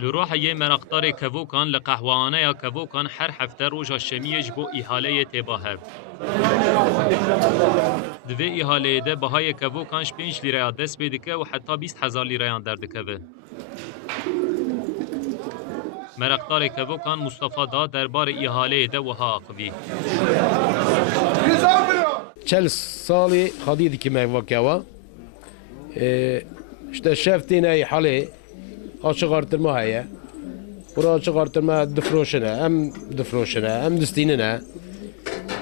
لروح یه مرقدار کووکان لقهوانه یا کووکان هر هفته روژا شمیش بو ایحاله تبا هفت. دوی ایحاله ده بهای کووکانش 5 لیره دست بدکه و حتی 20,000 لیره دردکه. مرقدار کووکان مصطفی دا دربار ایحاله ده وها آقوی. 40 سالی خدیدی که مواکوا işte şeftine hale açık artırma heye. Bura açık artırma difroşene, hem difroşene, hem distinine.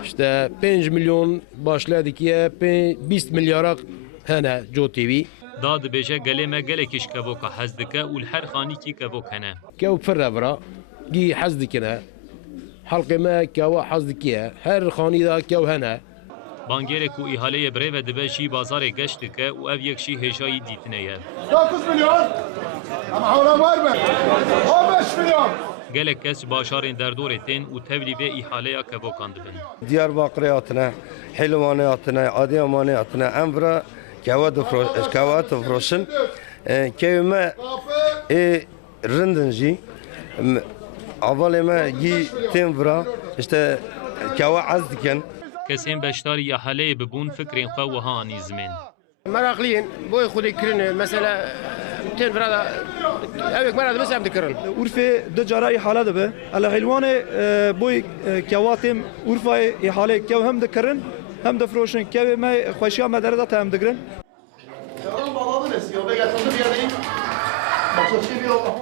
İşte 5 milyon başladı ki 20 milyara hene Jo TV. داد بجه گله ما گله کش کووکا حزدکه و هر خانی کی کووک هنه. كيو فرا برا جي حزدكنا حلقة ما كيو حزدكيا هر خاني دا كيو هنا. بانگیر کو ایحاله بره و دبشی بازار گشت که و او یک شی هجایی دیتنه یه. 9 milyon. Ama havla var mı? 15 milyon. گله کس باشارین در دورتین و تولی به ایحاله یا کووکان دبن. Diyarbakır'atına, Helvan'atına, Adıyaman'atına, Emre, Kavat Froş'un, kevime rindinci, avaleme gi temvra, işte kava azdiken. کسیم بشتاری ایحاله ببون فکرین خو و ها نیزمین. مراقلين بوي خودي كرن مثلا تين فرا أبيك مرة بس عم تكرن. Urfa de cara ihale de be. Ala helwane boy kevatim Urfa ihale kev hem de kırın hem de froşun kev me xoşya medere de hem de kırın. Yalan bağladı nesi? Yolda getirdi bir yerdeyim. Bak bir Allah.